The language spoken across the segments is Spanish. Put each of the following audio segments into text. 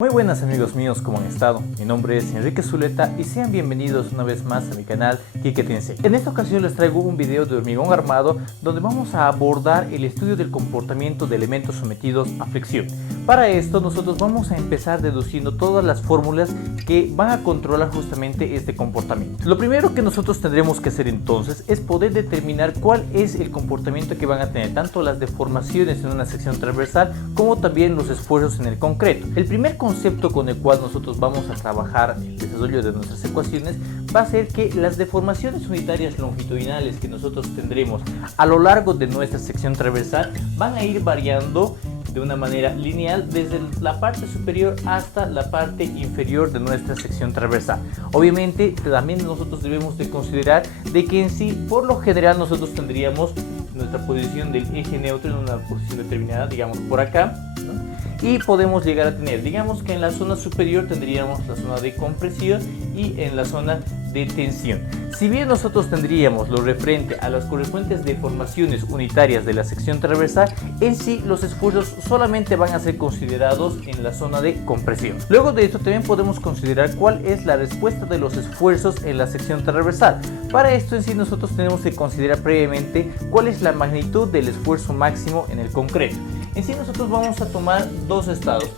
Muy buenas amigos míos, ¿cómo han estado? Mi nombre es Enrique Zuleta y sean bienvenidos una vez más a mi canal Quique Te Enseña. En esta ocasión les traigo un video de hormigón armado donde vamos a abordar el estudio del comportamiento de elementos sometidos a fricción. Para esto nosotros vamos a empezar deduciendo todas las fórmulas que van a controlar justamente este comportamiento. Lo primero que nosotros tendremos que hacer entonces es poder determinar cuál es el comportamiento que van a tener tanto las deformaciones en una sección transversal como también los esfuerzos en el concreto. El primer concepto con el cual nosotros vamos a trabajar el desarrollo de nuestras ecuaciones va a ser que las deformaciones unitarias longitudinales que nosotros tendremos a lo largo de nuestra sección transversal van a ir variando de una manera lineal desde la parte superior hasta la parte inferior de nuestra sección transversal. Obviamente también nosotros debemos de considerar de que en sí por lo general nosotros tendríamos nuestra posición del eje neutro en una posición determinada, digamos por acá, ¿no? Y podemos llegar a tener, digamos que en la zona superior tendríamos la zona de compresión y en la zona de tensión. Si bien nosotros tendríamos lo referente a las correspondientes deformaciones unitarias de la sección transversal, en sí los esfuerzos solamente van a ser considerados en la zona de compresión. Luego de esto también podemos considerar cuál es la respuesta de los esfuerzos en la sección transversal. Para esto en sí nosotros tenemos que considerar previamente cuál es la magnitud del esfuerzo máximo en el concreto. En sí nosotros vamos a tomar dos estados.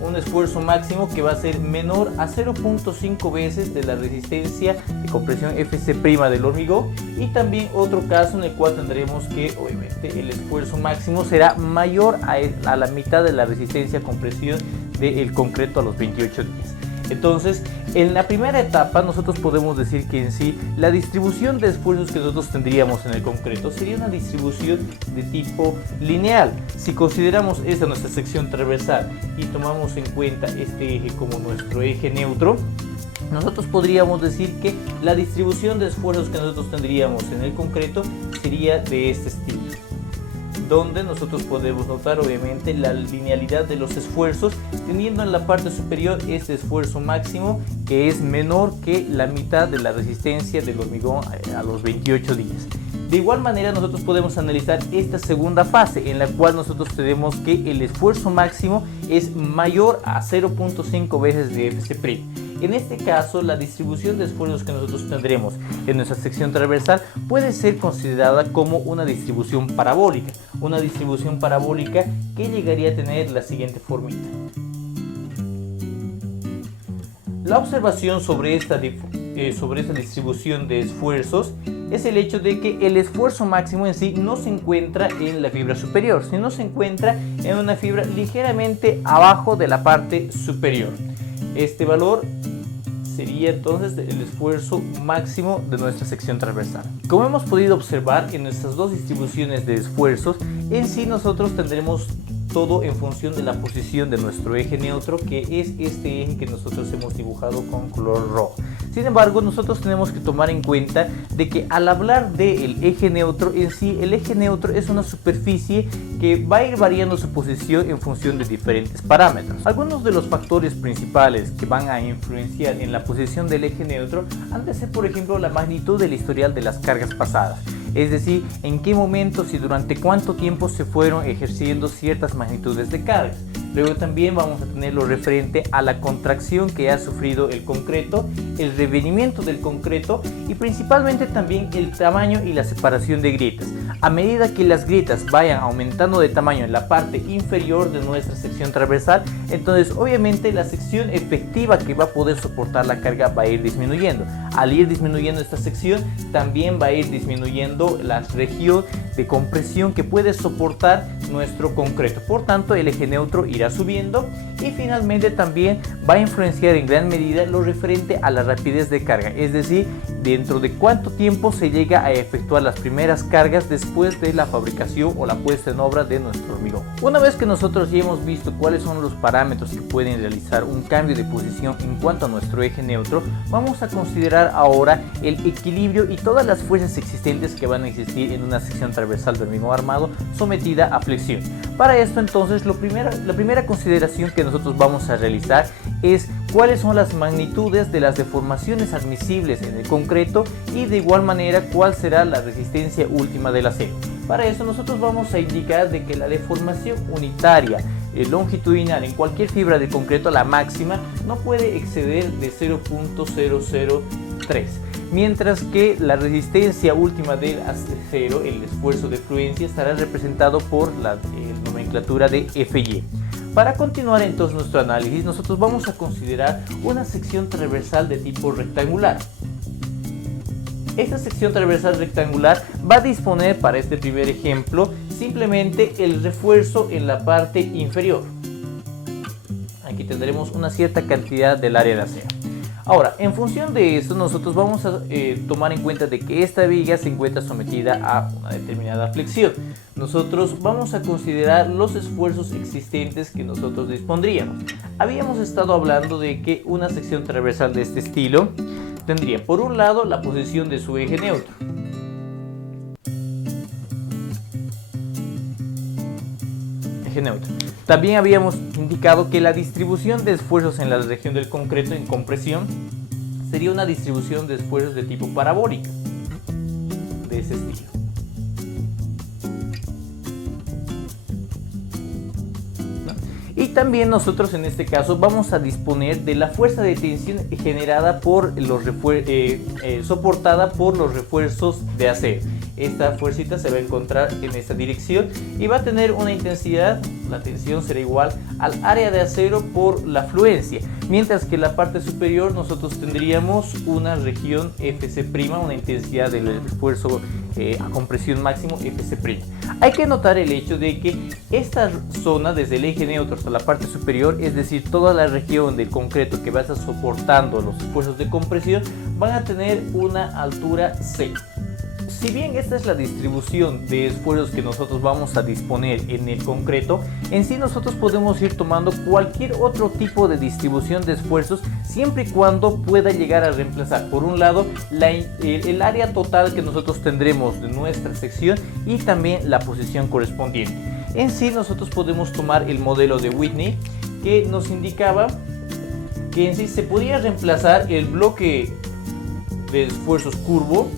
Un esfuerzo máximo que va a ser menor a 0.5 veces de la resistencia de compresión Fc' del hormigón, y también otro caso en el cual tendremos que obviamente el esfuerzo máximo será mayor a la mitad de la resistencia a compresión del concreto a los 28 días. Entonces, en la primera etapa nosotros podemos decir que en sí la distribución de esfuerzos que nosotros tendríamos en el concreto sería una distribución de tipo lineal. Si consideramos esta nuestra sección transversal y tomamos en cuenta este eje como nuestro eje neutro, nosotros podríamos decir que la distribución de esfuerzos que nosotros tendríamos en el concreto sería de este estilo, donde nosotros podemos notar obviamente la linealidad de los esfuerzos, teniendo en la parte superior este esfuerzo máximo que es menor que la mitad de la resistencia del hormigón a los 28 días. De igual manera nosotros podemos analizar esta segunda fase en la cual nosotros tenemos que el esfuerzo máximo es mayor a 0.5 veces de Fc'. En este caso, la distribución de esfuerzos que nosotros tendremos en nuestra sección transversal puede ser considerada como una distribución parabólica. Una distribución parabólica que llegaría a tener la siguiente formita. La observación sobre esta distribución de esfuerzos es el hecho de que el esfuerzo máximo en sí no se encuentra en la fibra superior, sino se encuentra en una fibra ligeramente abajo de la parte superior. Este valor sería entonces el esfuerzo máximo de nuestra sección transversal. Como hemos podido observar en nuestras dos distribuciones de esfuerzos, en sí nosotros tendremos todo en función de la posición de nuestro eje neutro, que es este eje que nosotros hemos dibujado con color rojo. Sin embargo, nosotros tenemos que tomar en cuenta de que al hablar del eje neutro en sí, el eje neutro es una superficie que va a ir variando su posición en función de diferentes parámetros. Algunos de los factores principales que van a influenciar en la posición del eje neutro han de ser, por ejemplo, la magnitud del historial de las cargas pasadas. Es decir, en qué momentos y durante cuánto tiempo se fueron ejerciendo ciertas magnitudes de cargas. Luego también vamos a tener lo referente a la contracción que ha sufrido el concreto, el revenimiento del concreto y principalmente también el tamaño y la separación de grietas. A medida que las grietas vayan aumentando de tamaño en la parte inferior de nuestra sección transversal, entonces obviamente la sección efectiva que va a poder soportar la carga va a ir disminuyendo. Al ir disminuyendo esta sección, también va a ir disminuyendo la región de compresión que puede soportar nuestro concreto. Por tanto, el eje neutro irá subiendo y finalmente también va a influenciar en gran medida lo referente a la rapidez de carga, es decir, dentro de cuánto tiempo se llega a efectuar las primeras cargas después de la fabricación o la puesta en obra de nuestro hormigón. Una vez que nosotros ya hemos visto cuáles son los parámetros que pueden realizar un cambio de posición en cuanto a nuestro eje neutro, vamos a considerar ahora el equilibrio y todas las fuerzas existentes que van a existir en una sección transversal de hormigón armado sometida a flexión. Para esto entonces la primera consideración que nosotros vamos a realizar es cuáles son las magnitudes de las deformaciones admisibles en el concreto y de igual manera cuál será la resistencia última del acero. Para eso nosotros vamos a indicar de que la deformación unitaria longitudinal en cualquier fibra de concreto, la máxima, no puede exceder de 0.003. Mientras que la resistencia última del acero, el esfuerzo de fluencia, estará representado por la nomenclatura de FY. Para continuar entonces nuestro análisis, nosotros vamos a considerar una sección transversal de tipo rectangular. Esta sección transversal rectangular va a disponer para este primer ejemplo simplemente el refuerzo en la parte inferior. Aquí tendremos una cierta cantidad del área de acero. Ahora, en función de esto, nosotros vamos a tomar en cuenta de que esta viga se encuentra sometida a una determinada flexión. Nosotros vamos a considerar los esfuerzos existentes que nosotros dispondríamos. Habíamos estado hablando de que una sección transversal de este estilo tendría por un lado la posición de su eje neutro. También habíamos indicado que la distribución de esfuerzos en la región del concreto en compresión sería una distribución de esfuerzos de tipo parabólica, de ese estilo. Y también nosotros en este caso vamos a disponer de la fuerza de tensión generada por los soportada por los refuerzos de acero. Esta fuercita se va a encontrar en esta dirección y va a tener una intensidad, la tensión será igual al área de acero por la fluencia, mientras que en la parte superior nosotros tendríamos una región Fc', una intensidad del esfuerzo a compresión máximo Fc'. Hay que notar el hecho de que esta zona desde el eje neutro hasta la parte superior, es decir, toda la región del concreto que va a estar soportando los esfuerzos de compresión, van a tener una altura C. Si bien esta es la distribución de esfuerzos que nosotros vamos a disponer en el concreto, en sí nosotros podemos ir tomando cualquier otro tipo de distribución de esfuerzos siempre y cuando pueda llegar a reemplazar, por un lado, el área total que nosotros tendremos de nuestra sección y también la posición correspondiente. En sí nosotros podemos tomar el modelo de Whitney, que nos indicaba que en sí se podía reemplazar el bloque de esfuerzos curvo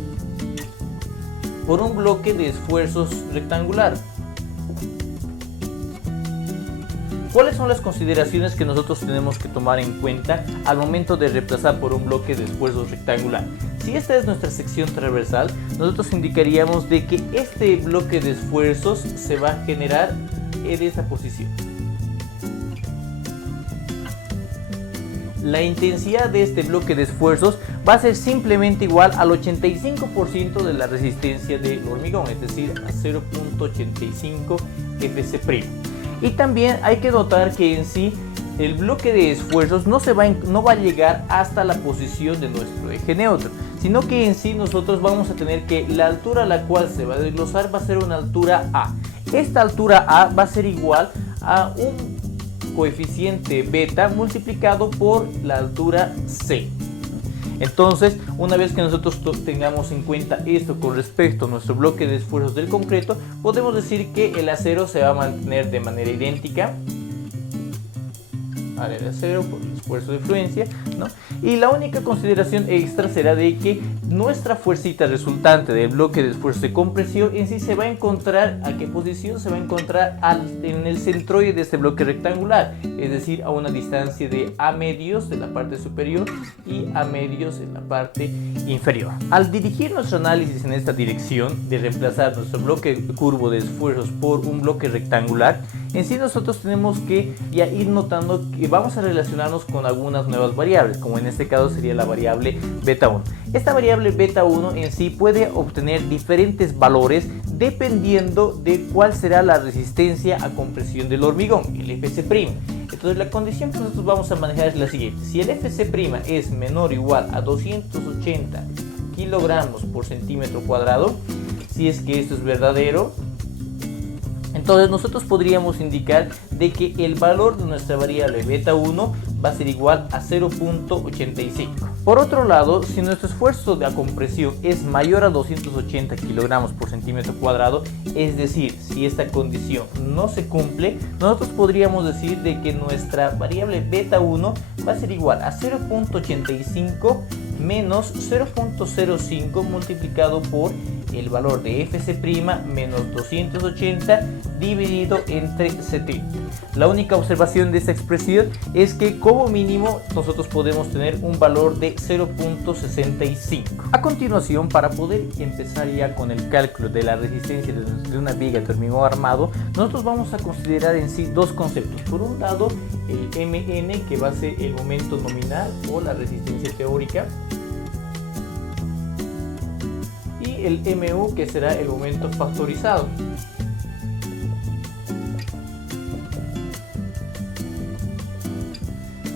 por un bloque de esfuerzos rectangular. ¿Cuáles son las consideraciones que nosotros tenemos que tomar en cuenta al momento de reemplazar por un bloque de esfuerzos rectangular? Si esta es nuestra sección transversal, nosotros indicaríamos de que este bloque de esfuerzos se va a generar en esa posición. La intensidad de este bloque de esfuerzos va a ser simplemente igual al 85% de la resistencia del hormigón, es decir, a 0.85 Fc'. Y también hay que notar que en sí el bloque de esfuerzos no va a llegar hasta la posición de nuestro eje neutro, sino que en sí nosotros vamos a tener que la altura a la cual se va a desglosar va a ser una altura A. Esta altura A va a ser igual a un coeficiente beta multiplicado por la altura C. Entonces, una vez que nosotros tengamos en cuenta esto con respecto a nuestro bloque de esfuerzos del concreto, podemos decir que el acero se va a mantener de manera idéntica, área de acero por el esfuerzo de fluencia, ¿no? Y la única consideración extra será de que nuestra fuercita resultante del bloque de esfuerzo de compresión en sí se va a encontrar, ¿a qué posición? Se va a encontrar en el centroide de este bloque rectangular, es decir, a una distancia de A medios de la parte superior y A medios en la parte inferior. Al dirigir nuestro análisis en esta dirección de reemplazar nuestro bloque curvo de esfuerzos por un bloque rectangular, en sí nosotros tenemos que ya ir notando que vamos a relacionarnos con algunas nuevas variables, como en este caso sería la variable beta 1. Esta variable beta 1 en sí puede obtener diferentes valores dependiendo de cuál será la resistencia a compresión del hormigón, el Fc'. Entonces la condición que nosotros vamos a manejar es la siguiente: si el Fc' es menor o igual a 280 kilogramos por centímetro cuadrado, si es que esto es verdadero, entonces nosotros podríamos indicar de que el valor de nuestra variable beta 1 va a ser igual a 0.85. Por otro lado, si nuestro esfuerzo de compresión es mayor a 280 kilogramos por centímetro cuadrado, es decir, si esta condición no se cumple, nosotros podríamos decir de que nuestra variable beta 1 va a ser igual a 0.85 menos 0.05 multiplicado por el valor de Fc' menos 280 dividido entre 70. La única observación de esta expresión es que como mínimo nosotros podemos tener un valor de 0.65. A continuación, para poder empezar ya con el cálculo de la resistencia de una viga de hormigón armado, nosotros vamos a considerar en sí dos conceptos. Por un lado, el Mn, que va a ser el momento nominal o la resistencia teórica, y el Mu, que será el momento factorizado.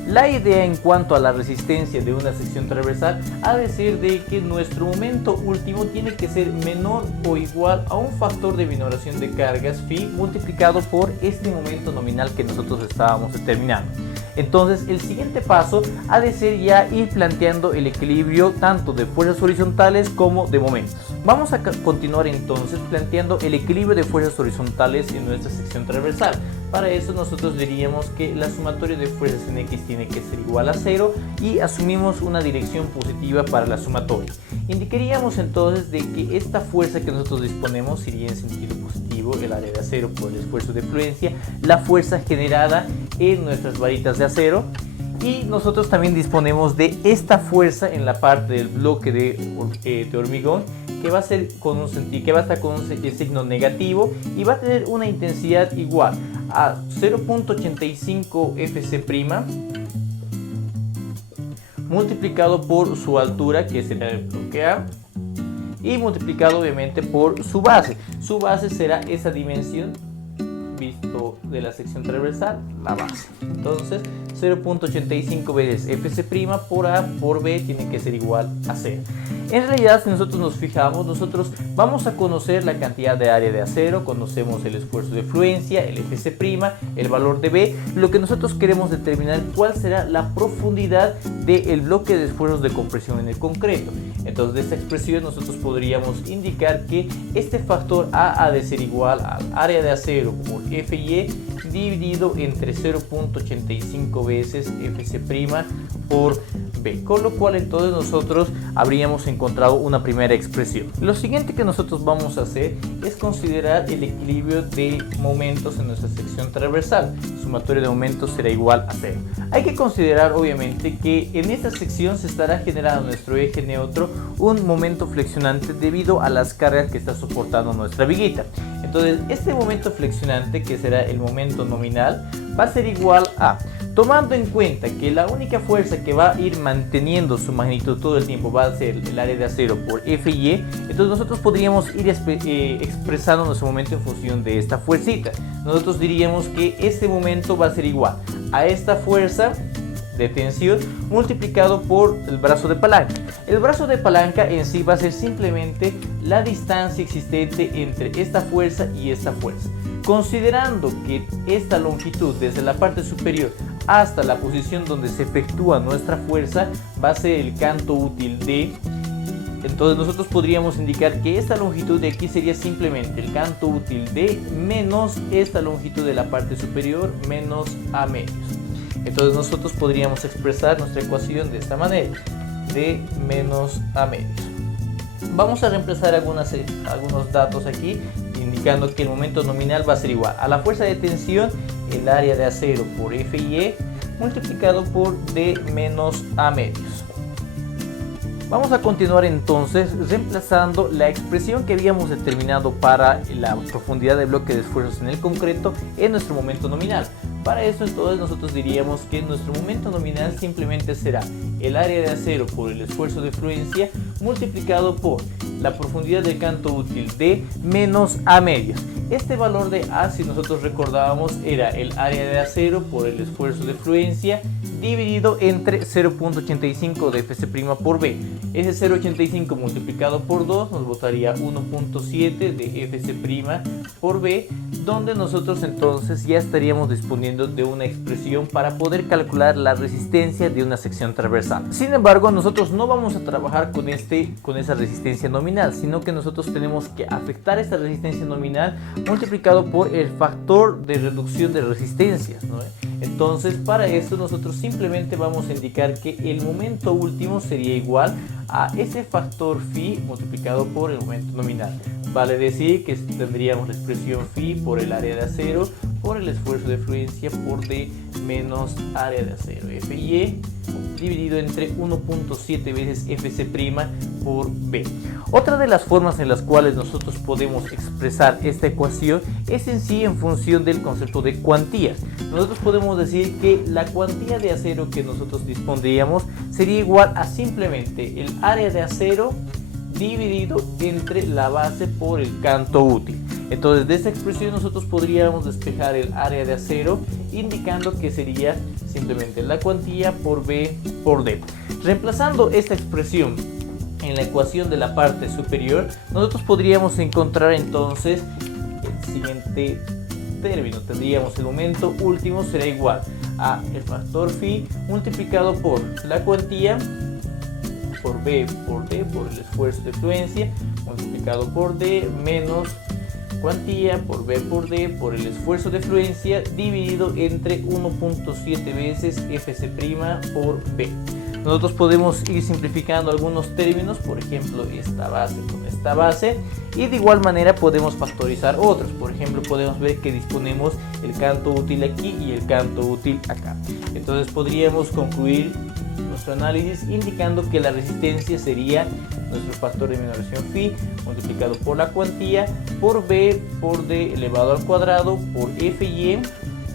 La idea en cuanto a la resistencia de una sección transversal ha de ser de que nuestro momento último tiene que ser menor o igual a un factor de minoración de cargas phi multiplicado por este momento nominal que nosotros estábamos determinando. Entonces el siguiente paso ha de ser ya ir planteando el equilibrio tanto de fuerzas horizontales como de momentos. Vamos a continuar entonces planteando el equilibrio de fuerzas horizontales en nuestra sección transversal. Para eso nosotros diríamos que la sumatoria de fuerzas en X tiene que ser igual a 0 y asumimos una dirección positiva para la sumatoria. Indicaríamos entonces de que esta fuerza que nosotros disponemos iría en sentido positivo, el área de acero por el esfuerzo de fluencia, la fuerza generada en nuestras varitas de acero, y nosotros también disponemos de esta fuerza en la parte del bloque de hormigón que va a ser con un sentido, que va a estar con un signo negativo y va a tener una intensidad igual a 0.85 Fc' multiplicado por su altura, que será el bloque A, y multiplicado obviamente por su base. Su base será esa dimensión visto de la sección transversal, la base. Entonces 0.85 veces Fc' por A por B tiene que ser igual a 0. En realidad, si nosotros nos fijamos, nosotros vamos a conocer la cantidad de área de acero, conocemos el esfuerzo de fluencia, el Fc', el valor de B. Lo que nosotros queremos determinar cuál será la profundidad del bloque de esfuerzos de compresión en el concreto. Entonces de esta expresión nosotros podríamos indicar que este factor A ha de ser igual al área de acero por Fy dividido entre 0.85 veces Fc' por B, con lo cual entonces nosotros habríamos encontrado una primera expresión. Lo siguiente que nosotros vamos a hacer es considerar el equilibrio de momentos en nuestra sección transversal. Sumatoria de momentos será igual a 0. Hay que considerar obviamente que en esta sección se estará generando nuestro eje neutro un momento flexionante debido a las cargas que está soportando nuestra viguita. Entonces este momento flexionante, que será el momento nominal, va a ser igual a, tomando en cuenta que la única fuerza que va a ir manteniendo su magnitud todo el tiempo va a ser el área de acero por Fy, entonces nosotros podríamos ir expresando nuestro momento en función de esta fuercita. Nosotros diríamos que este momento va a ser igual a esta fuerza de tensión multiplicado por el brazo de palanca. El brazo de palanca en sí va a ser simplemente la distancia existente entre esta fuerza y esta fuerza. Considerando que esta longitud desde la parte superior hasta la posición donde se efectúa nuestra fuerza va a ser el canto útil D, entonces nosotros podríamos indicar que esta longitud de aquí sería simplemente el canto útil D menos esta longitud de la parte superior menos A medios. Entonces nosotros podríamos expresar nuestra ecuación de esta manera, D menos A medios. Vamos a reemplazar algunos datos aquí, indicando que el momento nominal va a ser igual a la fuerza de tensión, el área de acero por Fy multiplicado por D menos A medios. Vamos a continuar entonces reemplazando la expresión que habíamos determinado para la profundidad de bloque de esfuerzos en el concreto en nuestro momento nominal. Para eso entonces nosotros diríamos que nuestro momento nominal simplemente será el área de acero por el esfuerzo de fluencia multiplicado por la profundidad de canto útil D menos A medios. Este valor de A, si nosotros recordábamos, era el área de acero por el esfuerzo de fluencia dividido entre 0.85 de Fc' por B. Ese 0.85 multiplicado por 2 nos botaría 1.7 de Fc' por B, donde nosotros entonces ya estaríamos disponiendo disponiendo de una expresión para poder calcular la resistencia de una sección transversal. Sin embargo, nosotros no vamos a trabajar con esa resistencia nominal, sino que nosotros tenemos que afectar esta resistencia nominal multiplicado por el factor de reducción de resistencias, ¿no? Entonces, para esto nosotros simplemente vamos a indicar que el momento último sería igual a ese factor phi multiplicado por el momento nominal. Vale decir que tendríamos la expresión phi por el área de acero por el esfuerzo de fluencia por D menos área de acero, Fy, dividido entre 1.7 veces Fc' por B. Otra de las formas en las cuales nosotros podemos expresar esta ecuación es en sí en función del concepto de cuantías. Nosotros podemos decir que la cuantía de acero que nosotros dispondríamos sería igual a simplemente el área de acero dividido entre la base por el canto útil. Entonces, de esta expresión nosotros podríamos despejar el área de acero indicando que sería simplemente la cuantía por B por D. Reemplazando esta expresión en la ecuación de la parte superior, nosotros podríamos encontrar entonces el siguiente término. Tendríamos el momento último será igual a el factor phi multiplicado por la cuantía por B por D por el esfuerzo de fluencia multiplicado por D menos cuantía por B por D por el esfuerzo de fluencia dividido entre 1.7 veces Fc' por B. Nosotros podemos ir simplificando algunos términos, por ejemplo esta base con esta base, y de igual manera podemos factorizar otros. Por ejemplo, podemos ver que disponemos el canto útil aquí y el canto útil acá. Entonces podríamos concluir nuestro análisis indicando que la resistencia sería nuestro factor de minoración phi multiplicado por la cuantía por B por D elevado al cuadrado por Fy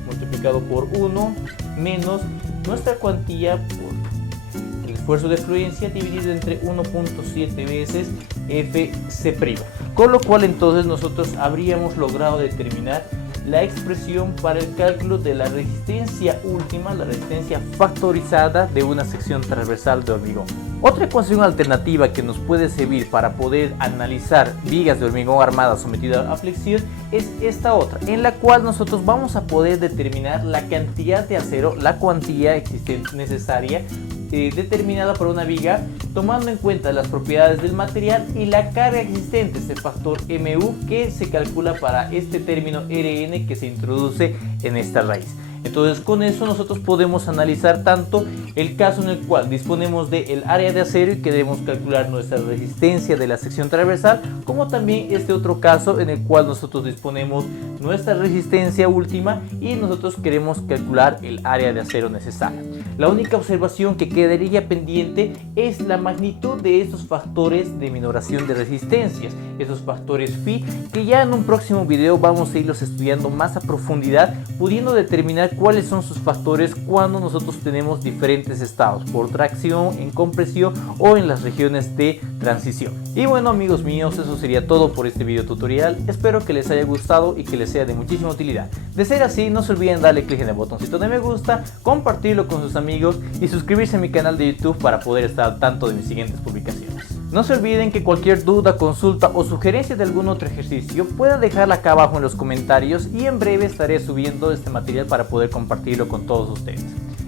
multiplicado por 1 menos nuestra cuantía por el esfuerzo de fluencia dividido entre 1.7 veces Fc'. Con lo cual entonces nosotros habríamos logrado determinar la expresión para el cálculo de la resistencia última, la resistencia factorizada de una sección transversal de hormigón. Otra ecuación alternativa que nos puede servir para poder analizar vigas de hormigón armada sometidas a flexión es esta otra, en la cual nosotros vamos a poder determinar la cantidad de acero, la cuantía existente necesaria determinada por una viga, tomando en cuenta las propiedades del material y la carga existente, este factor MU que se calcula para este término Rn que se introduce en esta raíz. Entonces, con eso nosotros podemos analizar tanto el caso en el cual disponemos del área de acero y queremos calcular nuestra resistencia de la sección transversal, como también este otro caso en el cual nosotros disponemos nuestra resistencia última y nosotros queremos calcular el área de acero necesaria. La única observación que quedaría pendiente es la magnitud de estos factores de minoración de resistencias, esos factores phi, que ya en un próximo video vamos a irlos estudiando más a profundidad, pudiendo determinar cuáles son sus factores cuando nosotros tenemos diferentes estados, por tracción, en compresión o en las regiones de transición. Y bueno, amigos míos, eso sería todo por este video tutorial. Espero que les haya gustado y que les sea de muchísima utilidad. De ser así, no se olviden darle clic en el botoncito de me gusta, compartirlo con sus amigos y suscribirse a mi canal de YouTube para poder estar al tanto de mis siguientes publicaciones. No se olviden que cualquier duda, consulta o sugerencia de algún otro ejercicio pueden dejarla acá abajo en los comentarios y en breve estaré subiendo este material para poder compartirlo con todos ustedes.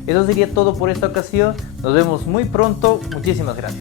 Eso sería todo por esta ocasión, nos vemos muy pronto, muchísimas gracias.